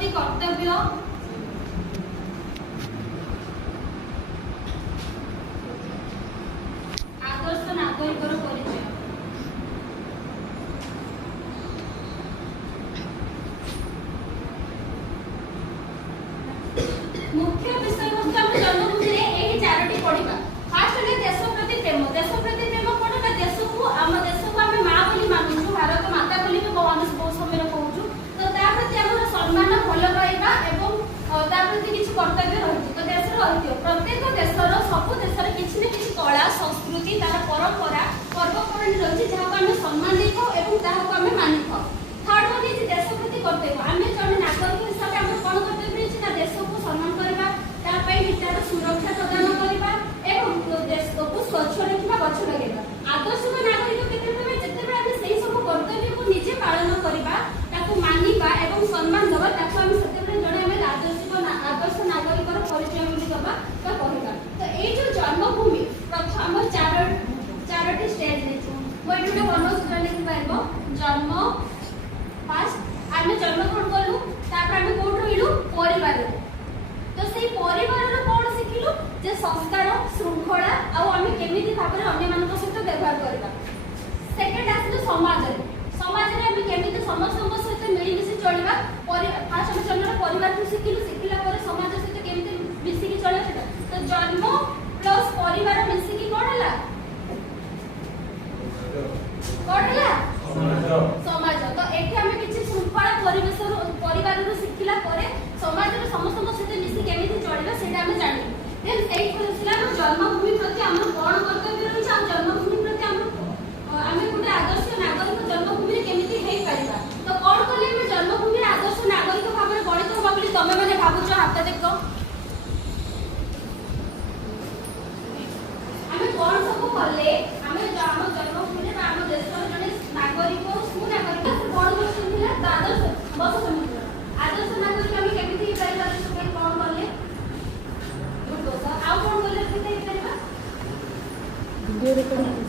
प्रति कर्तव्य आदर्श नागरिकर परिचय मुख्य विषय वस्तु हम जन्मभूमि रे एही चारोटी पढिबा। फास्ट है देश प्रति प्रेम कोन ना देश को हम मां बोली मानु भारत माता बोली भी बहुत समय कहूछु। तो ता प्रति हमर सम्मान भल पाइबा एवं ता प्रति किछ कर्तव्य रहितो। तो देश रहितो प्रत्येक देशर सब देशर किछ न किछ कला संस्कृति तार परंपरा पर्वपर्वाणी रहिछि जहां हम सम्मान देथो एवं ताहा को हम मानिथो। थर्ड वन इज देश प्रति कर्तव्य। आमे जने नागरिक हिसाब हम कोन कर्तव्य अछि ना देश को सम्मान करबा ता पई तार सुरक्षा प्रदान करबा एवं देश को स्वच्छ रखिबा गछ लगेबा। आदर्श नागरिक केतेबे जेतेबे हम सेही सब कर्तव्य को निजे पालन करबा ताको मानिबा एवं सम्मान दबा ताको हम सेतेबे जने हम आदर्श नागरिकर परिचय बोली दबा तो कहबा। तो ए जो जन्मभूमि प्रथम चारोटी स्टेज लेछु মই एटा बनोस लिखि पाइबो। जन्म फास्ट आमे जन्म कोन करलु तापर आमे कोन रहिलु परिवार। तो सेही परिवार रो कोन सिखिलु जे संस्कार श्रृंखला आ आमे केमिति भाबरे अन्य मानक सहित व्यवहार करबा। सेकंड आसिलु समाज रे आमे केमिति समस्त सहित मिली मिसी चलबा। फास्ट आमे जन्म परिवार को सिखिला पर समाज सहित केमिति मिसी की चलबा सेटा। तो जन्म प्लस परिवार मिसी की कोन हला समाज। तो एठी हमें किछि श्रृंखला परिवेश परिवार रो सिखिला परे समाज रो समस्त सहित मिसी केमिति चलबा सेटा हम जानि। देन एई फैसला रो जन्मभूमि प्रति हमर कोन कर्तव्य रहिछ आ जन्मभूमि प्रति हमें गुटे आदर्श नागरिक जन्मभूमि रे केमिति हेई परिबा। तो कोन कले हम जन्मभूमि रे आदर्श नागरिक भाबरे गणित होबा बोली तमे माने भाबुछ हाथ देखो। हमें कोन सब कले हमें हम जन्मभूमि रे हम देशर जने नागरिक सुनागरिक कोन क्वेश्चन थिला आदर्श बस समिति आदर्श नागरिक हम केमिति हेई परिबा से कोन कले गुड दोस आ कोन कले केमिति हेई परिबा। वीडियो रिकॉर्डिंग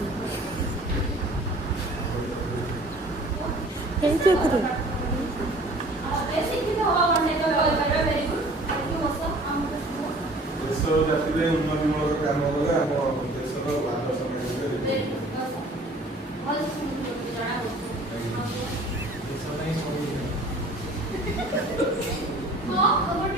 कैसे करूं बेसिक भी होगा बनने का परिवार वेरी गुड। थैंक यू मोसा हम देश जाति रे उन्नति मूलक काम होगा हम देश रो बात समय ऑल सुन जाना हो देश नहीं समझ हां खबर